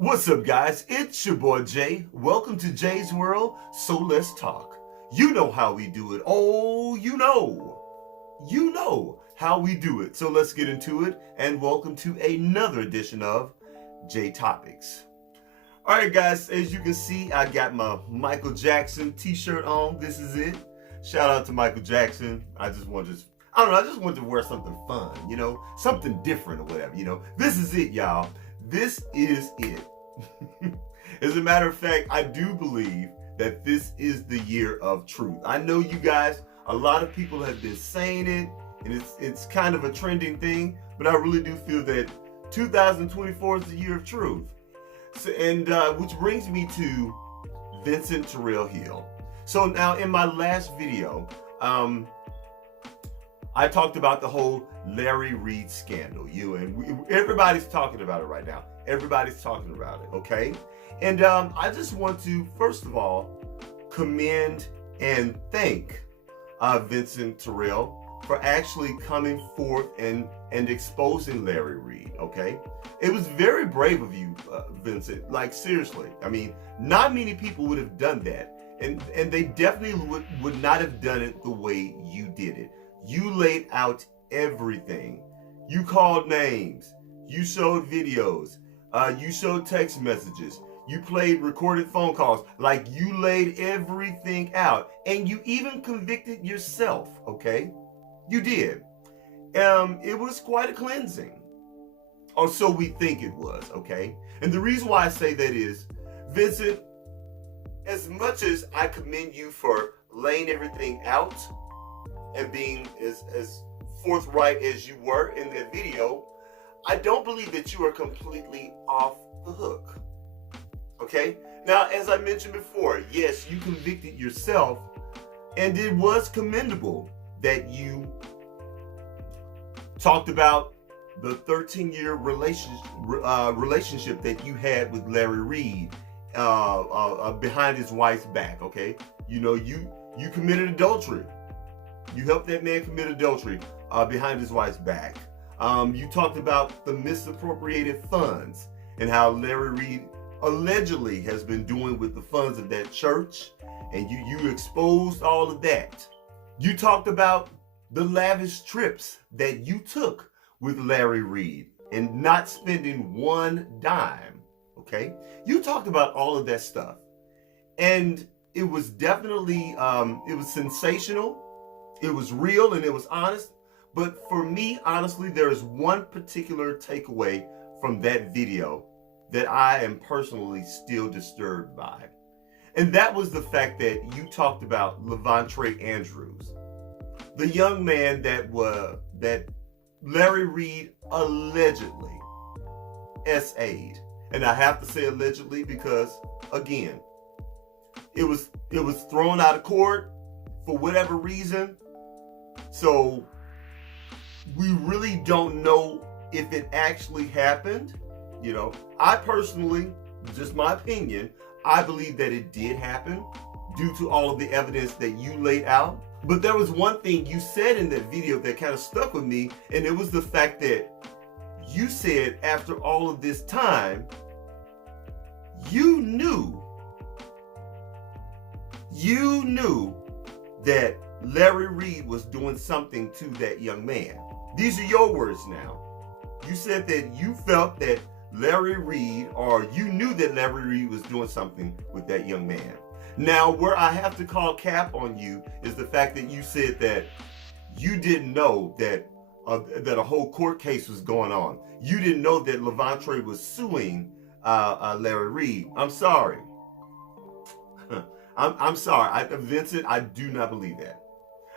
What's up, guys? It's your boy Jay. Welcome to Jay's World, so let's talk. You know how we do it. Oh, you know how we do it. So let's get into it, and welcome to another edition of Jay Topics. All right, guys, as you can see, I got my Michael Jackson t-shirt on. This is it. Shout out to Michael Jackson. I just wanted to wear something fun, something different or whatever, This is it, y'all. This is it. As a matter of fact, I do believe that this is the year of truth. I know you guys, a lot of people have been saying it, and it's kind of a trending thing, but I really do feel that 2024 is the year of truth. So, which brings me to Vincent Terrill. So now in my last video, I talked about the whole Larry Reid scandal. Everybody's talking about it right now. Everybody's talking about it, okay? And I just want to, first of all, commend and thank Vincent Terrill for actually coming forth and exposing Larry Reid, okay? It was very brave of you, Vincent, like seriously. I mean, not many people would have done that. And they definitely would not have done it the way you did it. You laid out everything. You called names. You showed videos. You showed text messages. You played recorded phone calls. Like, you laid everything out. And you even convicted yourself, okay? You did. It was quite a cleansing. Or so we think it was, okay? And the reason why I say that is, Vincent, as much as I commend you for laying everything out and being as forthright as you were in that video, I don't believe that you are completely off the hook. Okay? Now, as I mentioned before, yes, you convicted yourself, and it was commendable that you talked about the 13-year relationship that you had with Larry Reid behind his wife's back, okay? You committed adultery. You helped that man commit adultery behind his wife's back. You talked about the misappropriated funds and how Larry Reid allegedly has been doing with the funds of that church, and you exposed all of that. You talked about the lavish trips that you took with Larry Reid and not spending one dime, okay? You talked about all of that stuff, and it was definitely, it was sensational, it was real, and it was honest. But for me, honestly, there is one particular takeaway from that video that I am personally still disturbed by. And that was the fact that you talked about Levante Andrews, the young man that Larry Reid allegedly SA'd. And I have to say allegedly because, again, it was thrown out of court for whatever reason. So we really don't know if it actually happened. I personally, just my opinion, I believe that it did happen due to all of the evidence that you laid out. But there was one thing you said in that video that kind of stuck with me, and it was the fact that you said after all of this time, you knew that Larry Reid was doing something to that young man. These are your words now. You said that you felt that Larry Reid, or you knew that Larry Reid was doing something with that young man. Now, where I have to call cap on you is the fact that you said that you didn't know that a whole court case was going on. You didn't know that Levante was suing Larry Reid. I'm sorry. I'm sorry. Vincent, I do not believe that.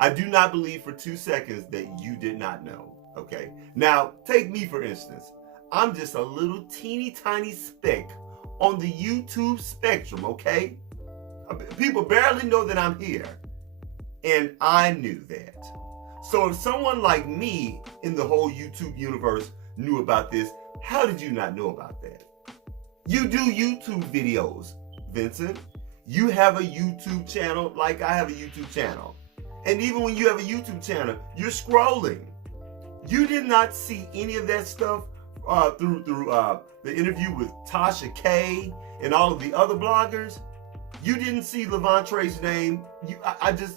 I do not believe for 2 seconds that you did not know, okay? Now, take me for instance. I'm just a little teeny tiny speck on the YouTube spectrum, okay? People barely know that I'm here, and I knew that. So if someone like me in the whole YouTube universe knew about this, how did you not know about that? You do YouTube videos, Vincent. You have a YouTube channel like I have a YouTube channel. And even when you have a YouTube channel, you're scrolling. You did not see any of that stuff the interview with Tasha K and all of the other bloggers, you didn't see Levantre's name.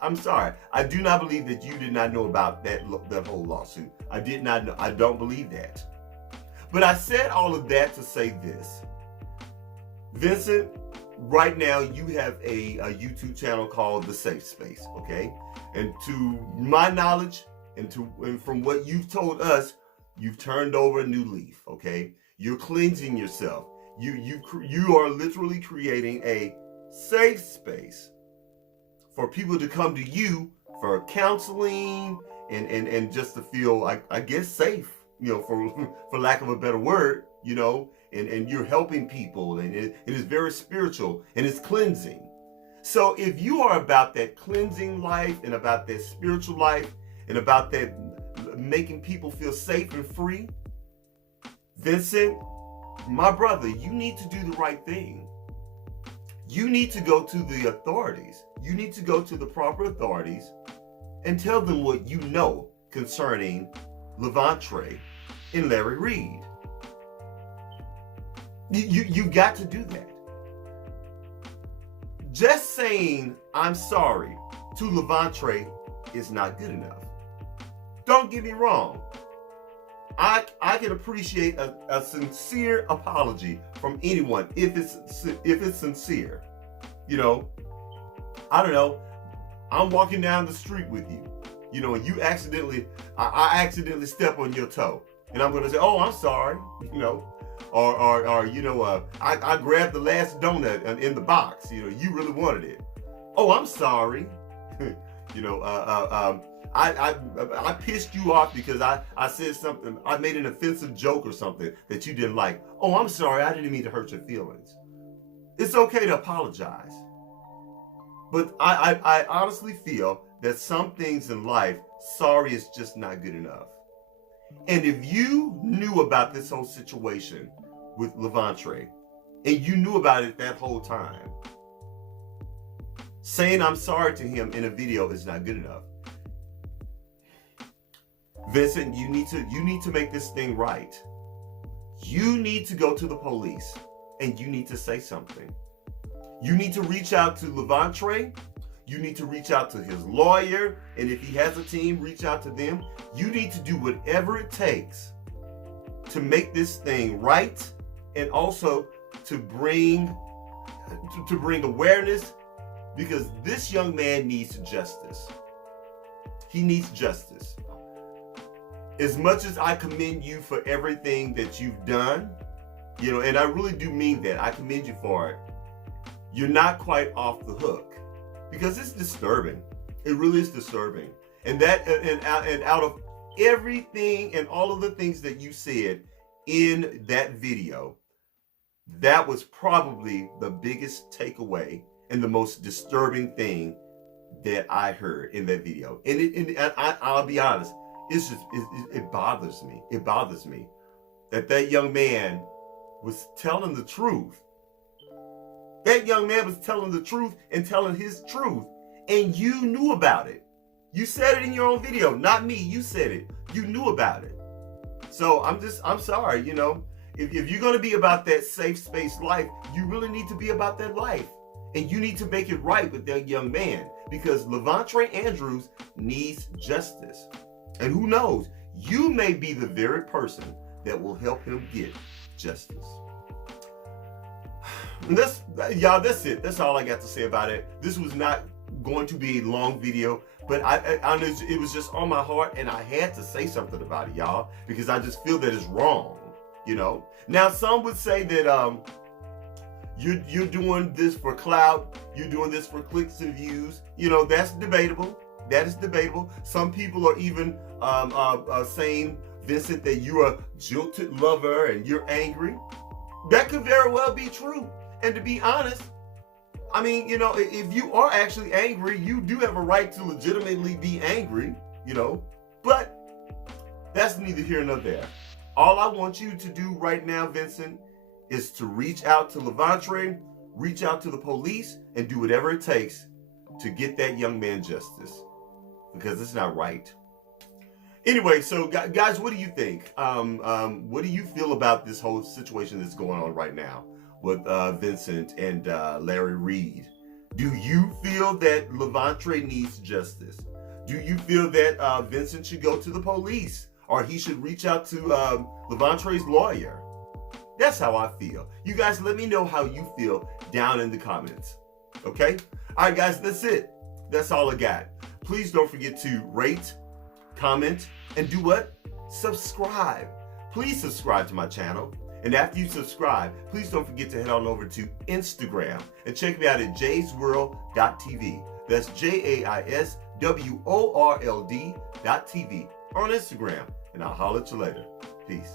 I'm sorry. I do not believe that you did not know about that whole lawsuit. I did not know. I don't believe that. But I said all of that to say this. Vincent, right now you have a YouTube channel called The Safe Space, okay? And to my knowledge, and from what you've told us, you've turned over a new leaf, okay? You're cleansing yourself. You are literally creating a safe space for people to come to you for counseling and just to feel, I guess, safe, for lack of a better word, and you're helping people, and it is very spiritual and it's cleansing. So if you are about that cleansing life and about that spiritual life and about that making people feel safe and free, Vincent, my brother, you need to do the right thing. You need to go to the authorities. You need to go to the proper authorities and tell them what you know concerning Levantre and Larry Reid. You got to do that. Just saying I'm sorry to Levantre is not good enough. Don't get me wrong. I can appreciate a sincere apology from anyone if it's sincere. I don't know. I'm walking down the street with you, and you I accidentally step on your toe, and I'm gonna say, "Oh, I'm sorry," or I grabbed the last donut in the box. You really wanted it. Oh, I'm sorry. I pissed you off because I said something. I made an offensive joke or something that you didn't like. Oh, I'm sorry. I didn't mean to hurt your feelings. It's okay to apologize. But I honestly feel that some things in life, sorry is just not good enough. And if you knew about this whole situation with Levantre, and you knew about it that whole time, saying I'm sorry to him in a video is not good enough. Vincent, you need to make this thing right. You need to go to the police and you need to say something. You need to reach out to Levantre. You need to reach out to his lawyer, and if he has a team, reach out to them. You need to do whatever it takes to make this thing right, and also to bring awareness, because this young man needs justice. He needs justice. As much as I commend you for everything that you've done, and I really do mean that, I commend you for it, you're not quite off the hook, because it's disturbing. It really is disturbing. And out of everything and all of the things that you said in that video, that was probably the biggest takeaway and the most disturbing thing that I heard in that video. And I'll be honest, it bothers me. It bothers me that young man was telling the truth. That young man was telling the truth and telling his truth, and you knew about it. You said it in your own video, not me. You said it. You knew about it. So I'm sorry, if you're going to be about that safe space life, you really need to be about that life. And you need to make it right with that young man, because Levantre Andrews needs justice. And who knows, you may be the very person that will help him get justice. And that's it. That's all I got to say about it. This was not going to be a long video, but I knew it was just on my heart, and I had to say something about it, y'all, because I just feel that it's wrong, Now, some would say that you're doing this for clout, you're doing this for clicks and views. That's debatable. That is debatable. Some people are even saying, Vincent, that you're a jilted lover and you're angry. That could very well be true. And to be honest, if you are actually angry, you do have a right to legitimately be angry, but that's neither here nor there. All I want you to do right now, Vincent, is to reach out to Levantre, reach out to the police, and do whatever it takes to get that young man justice, because it's not right. Anyway, so guys, what do you think? What do you feel about this whole situation that's going on right now with Vincent and Larry Reid? Do you feel that Levante needs justice? Do you feel that Vincent should go to the police, or he should reach out to Levante's lawyer? That's how I feel. You guys, let me know how you feel down in the comments. Okay? All right, guys, that's it. That's all I got. Please don't forget to rate, comment, and do what? Subscribe. Please subscribe to my channel. And after you subscribe, please don't forget to head on over to Instagram and check me out at JaisWorldtv. That's JaisWorld.tv on Instagram. And I'll holler at you later. Peace.